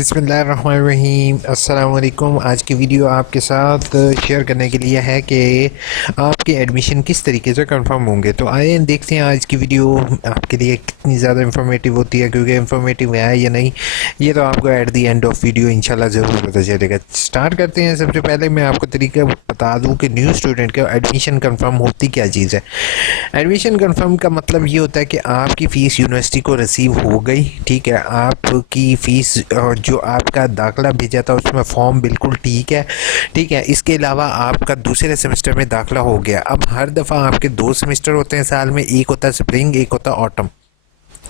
बिस्मिल्लाहिर्रहमानिर्रहीम। अस्सलाम वालेकुम। आज की वीडियो आपके साथ शेयर करने के लिए है कि आपके एडमिशन किस तरीके से कंफर्म होंगे। तो आइए देखते हैं आज की वीडियो आपके लिए कितनी ज़्यादा इन्फॉर्मेटिव होती है, क्योंकि इन्फॉर्मेटिव है या नहीं ये तो आपको at the end of video इंशाल्लाह ज़रूर पता चलेगा। स्टार्ट करते हैं। सबसे पहले मैं आपको तरीका बता दूँ कि न्यू स्टूडेंट का एडमिशन कन्फर्म होती क्या चीज़ है। एडमिशन कंफर्म का मतलब ये होता है कि आपकी फ़ीस यूनिवर्सिटी को रिसीव हो गई, ठीक है। आपकी फ़ीस जो आपका दाखिला भेजा था उसमें फॉर्म बिल्कुल ठीक है। इसके अलावा आपका दूसरे सेमेस्टर में दाखिला हो गया। अब हर दफ़ा आपके 2 सेमेस्टर होते हैं साल में, एक होता है स्प्रिंग, एक होता है ऑटम,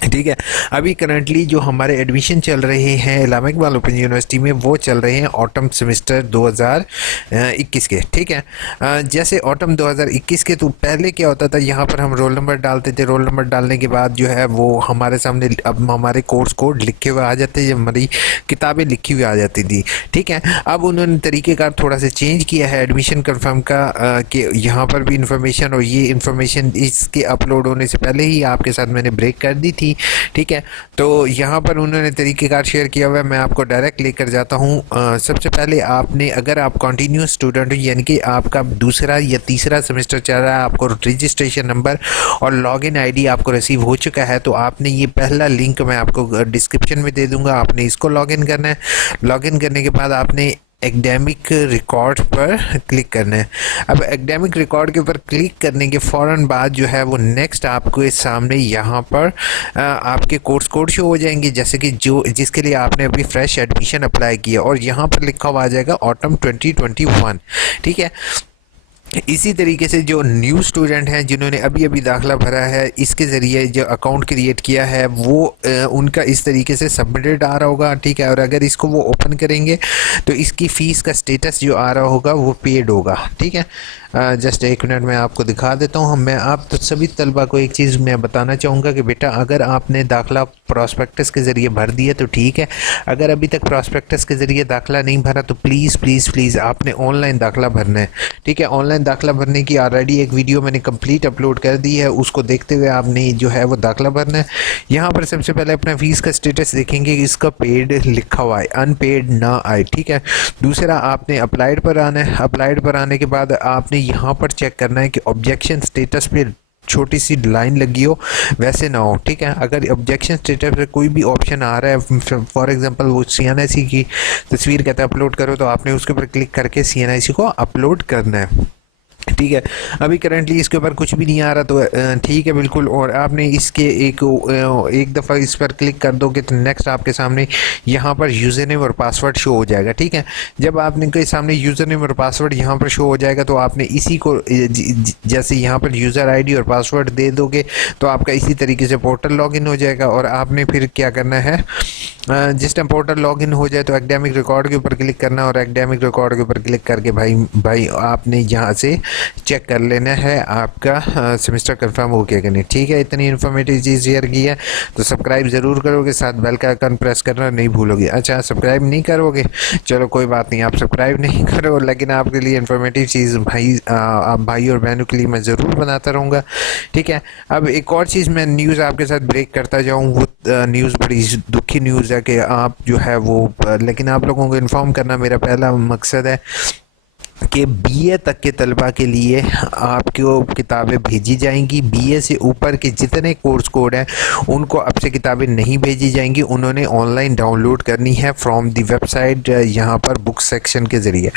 ठीक है। अभी करंटली जो हमारे एडमिशन चल रहे हैं अल्लामा इकबाल ओपन यूनिवर्सिटी में वो चल रहे हैं ऑटम सेमेस्टर 2021 के, ठीक है। जैसे ऑटम 2021 के, तो पहले क्या होता था, यहाँ पर हम रोल नंबर डालते थे। रोल नंबर डालने के बाद जो है वो हमारे सामने अब हमारे कोर्स कोड लिखे हुए आ जाते, हमारी किताबें लिखी हुई आ जाती थी, ठीक है। अब उन्होंने तरीक़ेकार थोड़ा सा चेंज किया है एडमिशन कन्फर्म का, कि यहाँ पर भी इंफॉर्मेशन, और ये इंफॉर्मेशन इसके अपलोड होने से पहले ही आपके साथ मैंने ब्रेक कर दी थी, ठीक है। तो यहाँ पर उन्होंने तरीक़ेकार शेयर किया हुआ है, मैं आपको डायरेक्ट लेकर जाता हूँ। सबसे पहले आपने, अगर आप कंटिन्यूस स्टूडेंट हो यानी कि आपका दूसरा या तीसरा सेमेस्टर चल रहा है, आपको रजिस्ट्रेशन नंबर और लॉगिन आईडी आपको रिसीव हो चुका है, तो आपने ये पहला लिंक मैं आपको डिस्क्रिप्शन में दे दूँगा, आपने इसको लॉगिन करना है। लॉगिन करने के बाद आपने एकेडमिक रिकॉर्ड पर क्लिक करना है। अब एकेडमिक रिकॉर्ड के ऊपर क्लिक करने के फ़ौरन बाद जो है वो नेक्स्ट आपको इस सामने यहाँ पर आपके कोर्स कोड शो हो जाएंगे, जैसे कि जिसके लिए आपने अभी फ्रेश एडमिशन अप्लाई किया, और यहाँ पर लिखा हुआ आ जाएगा ऑटम 2021, ठीक है। इसी तरीके से जो न्यू स्टूडेंट हैं जिन्होंने अभी अभी दाखिला भरा है, इसके ज़रिए जो अकाउंट क्रिएट किया है वो उनका इस तरीके से सबमिटेड आ रहा होगा, ठीक है। और अगर इसको वो ओपन करेंगे तो इसकी फ़ीस का स्टेटस जो आ रहा होगा वो पेड होगा, ठीक है। जस्ट एक मिनट में आपको दिखा देता हूँ। मैं आप तो सभी तलबा को एक चीज़ मैं बताना चाहूँगा कि बेटा, अगर आपने दाखिला प्रॉस्पेक्टस के ज़रिए भर दिया तो ठीक है। अगर अभी तक प्रॉस्पेक्टस के ज़रिए दाखिला नहीं भरा तो प्लीज़ प्लीज़ प्लीज़ आपने ऑनलाइन दाखिला भरना है, ठीक है। ऑनलाइन दाखिला भरने की ऑलरेडी एक वीडियो मैंने कंप्लीट अपलोड कर दी है, उसको देखते हुए आपने जो है वो दाखिला भरना है। यहाँ पर सबसे पहले अपना फ़ीस का स्टेटस देखेंगे, इसका पेड लिखा हुआ है, अनपेड ना आए, ठीक है। दूसरा आपने अप्लाइड पर आना है। अप्लाइड पर आने के बाद आपने यहाँ पर चेक करना है कि ऑब्जेक्शन स्टेटस पे छोटी सी लाइन लगी हो, वैसे ना हो, ठीक है। अगर ऑब्जेक्शन स्टेटस पे कोई भी ऑप्शन आ रहा है, फॉर एग्जांपल वो CNIC की तस्वीर कहता है अपलोड करो, तो आपने उसके ऊपर क्लिक करके CNIC को अपलोड करना है, ठीक है। अभी करंटली इसके ऊपर कुछ भी नहीं आ रहा, तो ठीक है बिल्कुल। और आपने इसके एक दफ़ा इस पर क्लिक कर दोगे तो नेक्स्ट आपके सामने यहाँ पर यूज़र नेम और पासवर्ड शो हो जाएगा, ठीक है। जब आपने के सामने यूज़र नेम और पासवर्ड यहाँ पर शो हो जाएगा तो आपने इसी को जैसे यहाँ पर यूज़र आईडी और पासवर्ड दे दोगे तो आपका इसी तरीके से पोर्टल लॉगिन हो जाएगा। और आपने फिर क्या करना है, जिस टाइम पोर्टल लॉगिन हो जाए तो एकेडमिक रिकॉर्ड के ऊपर क्लिक करना, और एकेडमिक रिकॉर्ड के ऊपर क्लिक करके भाई आपने यहाँ से चेक कर लेना है आपका सेमेस्टर कंफर्म हो गया कि नहीं, ठीक है। इतनी इन्फॉर्मेटिव चीज़ शेयर की है तो सब्सक्राइब ज़रूर करोगे, साथ बेल का आइकन प्रेस करना नहीं भूलोगे। अच्छा, सब्सक्राइब नहीं करोगे, चलो कोई बात नहीं, आप सब्सक्राइब नहीं करो, लेकिन आपके लिए इन्फॉर्मेटिव चीज़ आप भाई और बहनों के लिए मैं ज़रूर बनाता रहूँगा, ठीक है। अब एक और चीज़ मैं न्यूज़ आपके साथ ब्रेक करता जाऊँ, वो न्यूज़ बड़ी दुखी न्यूज़ है कि आप जो है वो, लेकिन आप लोगों को इन्फॉर्म करना मेरा पहला मकसद है कि BA तक के तलबा के लिए आपको किताबें भेजी जाएंगी। BA से ऊपर के जितने कोर्स कोड हैं उनको अब से किताबें नहीं भेजी जाएंगी, उन्होंने ऑनलाइन डाउनलोड करनी है फ्रॉम दी वेबसाइट, यहाँ पर बुक सेक्शन के ज़रिए।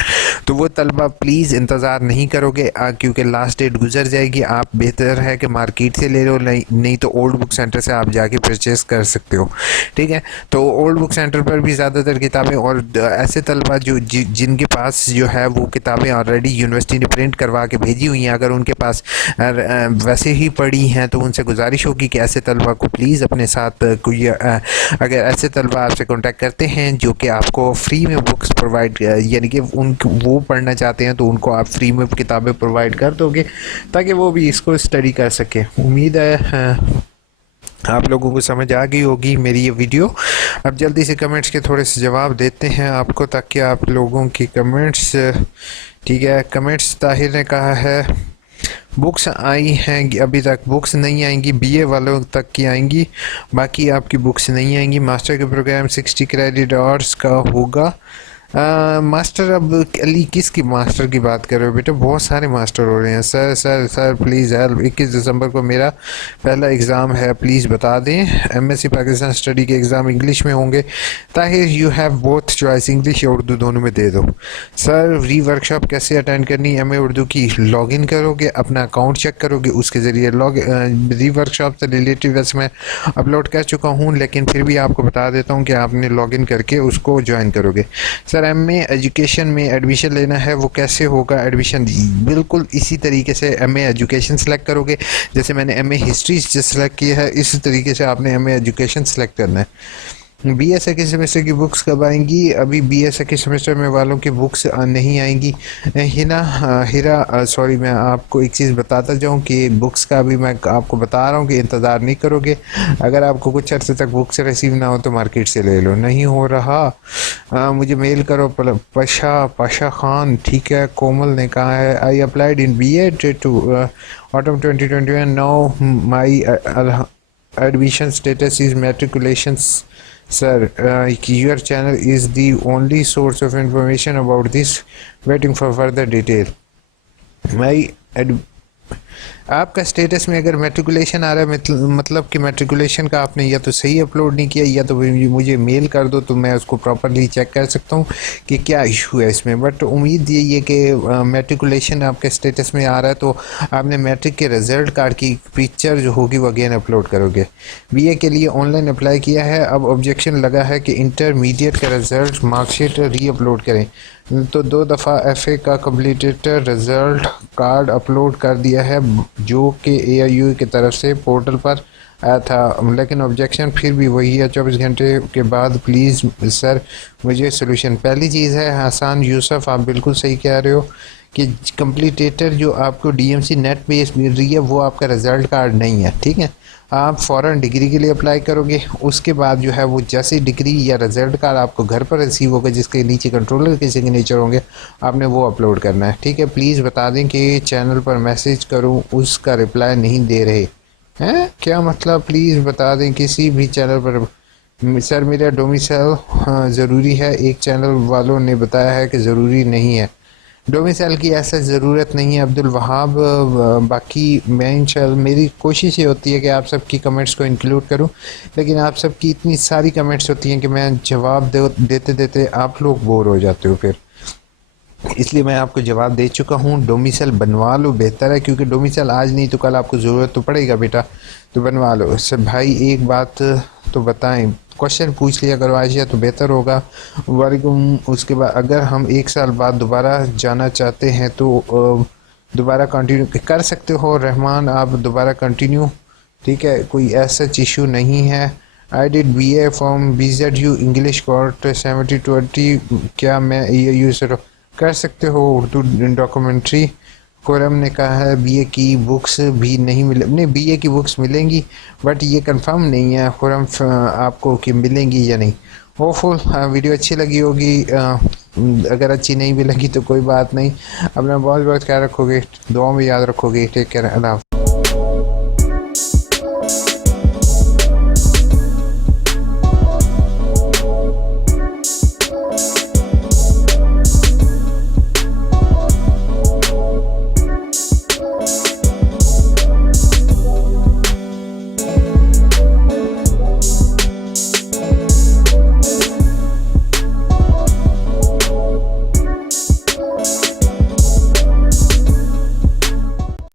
तो वो तलबा प्लीज़ इंतज़ार नहीं करोगे, क्योंकि लास्ट डेट गुजर जाएगी। आप बेहतर है कि मार्केट से ले लो, नहीं तो ओल्ड बुक सेंटर से आप जाके परचेज़ कर सकते हो, ठीक है। तो ओल्ड बुक सेंटर पर भी ज़्यादातर किताबें, और ऐसे तलबा जिनके पास जो है वो किताबें ऑलरेडी यूनिवर्सिटी ने प्रिंट करवा के भेजी हुई हैं, अगर उनके पास वैसे ही पड़ी हैं तो उनसे गुजारिश होगी कि ऐसे तलबा को प्लीज़ अपने साथ कोई, अगर ऐसे तलबा आपसे कांटेक्ट करते हैं जो कि आपको फ्री में बुक्स प्रोवाइड, यानी कि वो पढ़ना चाहते हैं, तो उनको आप फ्री में किताबें प्रोवाइड कर दोगे ताकि वो भी इसको स्टडी कर सकें। उम्मीद है आप लोगों को समझ आ गई होगी मेरी ये वीडियो। अब जल्दी से कमेंट्स के थोड़े से जवाब देते हैं आपको, ताकि आप लोगों की कमेंट्स, ठीक है। कमेंट्स ताहिर ने कहा है बुक्स आई हैं अभी तक, बुक्स नहीं आएंगी, बीए वालों तक की आएंगी, बाकी आपकी बुक्स नहीं आएंगी। मास्टर के प्रोग्राम 60 क्रेडिट आवर्स का होगा। मास्टर अब अली किसकी मास्टर की बात कर रहे हो बेटा, बहुत सारे मास्टर हो रहे हैं। Sir sir sir please help, 21 दिसंबर को मेरा पहला एग्ज़ाम है, प्लीज़ बता दें। एमएससी पाकिस्तान स्टडी के एग्ज़ाम इंग्लिश में होंगे, ताकि you have both choice, English या उर्दू दोनों में दे दो। सर री वर्कशॉप कैसे अटेंड करनी, एमए उर्दू की लॉगिन करोगे, अपना अकाउंट चेक करोगे, उसके ज़रिए री वर्कशॉप से रिलेटिव वैसे मैं अपलोड कर चुका हूँ, लेकिन फिर भी आपको बता देता हूँ कि आपने लॉगिन करके उसको ज्वाइन करोगे। सर एमए एजुकेशन में एडमिशन लेना है, वो कैसे होगा एडमिशन? बिल्कुल इसी तरीके से एमए एजुकेशन सेलेक्ट करोगे, जैसे मैंने एमए हिस्ट्री सेलेक्ट किया है, इसी तरीके से आपने एमए एजुकेशन सेलेक्ट करना है। बीएसए के सेमेस्टर की बुक्स कब आएंगी? अभी बीएसए के सेमेस्टर में वालों की बुक्स नहीं आएंगी। हीरा सॉरी, मैं आपको एक चीज़ बताता जाऊं कि बुक्स का अभी मैं आपको बता रहा हूं कि इंतज़ार नहीं करोगे। अगर आपको कुछ अर्से तक बुक्स रिसीव ना हो तो मार्केट से ले लो, नहीं हो रहा मुझे मेल करो। पाशा खान, ठीक है। कोमल ने कहा है I applied in B Ed to autumn 2021, now my admission status is matriculations. Sir, your channel is the only source of information about this. Waiting for further detail. My आपका स्टेटस में अगर मेट्रिकुलेशन आ रहा है, मतलब कि मेट्रिकुलेशन का आपने या तो सही अपलोड नहीं किया, या तो मुझे मेल कर दो तो मैं उसको प्रॉपरली चेक कर सकता हूँ कि क्या इशू है इसमें। बट उम्मीद यही है कि मेट्रिकुलेशन आपके स्टेटस में आ रहा है तो आपने मैट्रिक के रिज़ल्ट कार्ड की पिक्चर जो होगी वो अगेन अपलोड करोगे। बीए के लिए ऑनलाइन अप्लाई किया है, अब ऑब्जेक्शन लगा है कि इंटरमीडिएट का रिज़ल्ट मार्कशीट री अपलोड करें, तो 2 दफ़ा एफए का कम्प्लीटेड रिज़ल्ट कार्ड अपलोड कर दिया है, जो कि एआईयू की तरफ से पोर्टल पर आया था, लेकिन ऑब्जेक्शन फिर भी वही है। 24 घंटे के बाद प्लीज़ सर मुझे सोल्यूशन। पहली चीज़ है हसन यूसुफ, आप बिल्कुल सही कह रहे हो कि कम्प्लीटेटर जो आपको डीएमसी नेट बेस मिल रही है वो आपका रिज़ल्ट कार्ड नहीं है, ठीक है। आप फ़ौरन डिग्री के लिए अप्लाई करोगे, उसके बाद जो है वो जैसे डिग्री या रिज़ल्ट कार्ड आपको घर पर रिसीव होगा, जिसके नीचे कंट्रोलर के सिग्नेचर होंगे, आपने वो अपलोड करना है, ठीक है। प्लीज़ बता दें कि चैनल पर मैसेज करूं, उसका रिप्लाई नहीं दे रहे हैं, क्या मतलब? प्लीज़ बता दें किसी भी चैनल पर। सर मेरा डोमिसाइल ज़रूरी है, एक चैनल वालों ने बताया है कि ज़रूरी नहीं है। डोमिसाइल की ऐसा ज़रूरत नहीं है अब्दुल वहाब। बाकी मैं इंशाल्लाह मेरी कोशिश ये होती है कि आप सबकी कमेंट्स को इंक्लूड करूं, लेकिन आप सबकी इतनी सारी कमेंट्स होती हैं कि मैं जवाब देते देते आप लोग बोर हो जाते हो फिर, इसलिए मैं आपको जवाब दे चुका हूँ। डोमिसाइल बनवा लो, बेहतर है, क्योंकि डोमिसाइल आज नहीं तो कल आपको ज़रूरत तो पड़ेगा बेटा, तो बनवा लो। सर भाई एक बात तो बताएं, क्वेश्चन पूछ लिया करो आशिया तो बेहतर होगा। वालेकुम। उसके बाद अगर हम 1 साल बाद दोबारा जाना चाहते हैं तो दोबारा कंटिन्यू कर सकते हो रहमान, आप दोबारा कंटिन्यू, ठीक है, कोई ऐसा इशू नहीं है। I did BA from BZU English court 70-20, क्या मैं ये यूज़ कर सकते हो उर्दू डॉक्यूमेंट्री? खुरम ने कहा है बीए की बुक्स भी नहीं मिले, नहीं बीए की बुक्स मिलेंगी बट ये कंफर्म नहीं है खुरम आपको कि मिलेंगी या नहीं। होपफुल वीडियो अच्छी लगी होगी, अगर अच्छी नहीं भी लगी तो कोई बात नहीं, अपना बहुत बहुत ख्याल रखोगे, दुआ में याद रखोगे। टेक केयर, अल्लाह हाफ़िज़।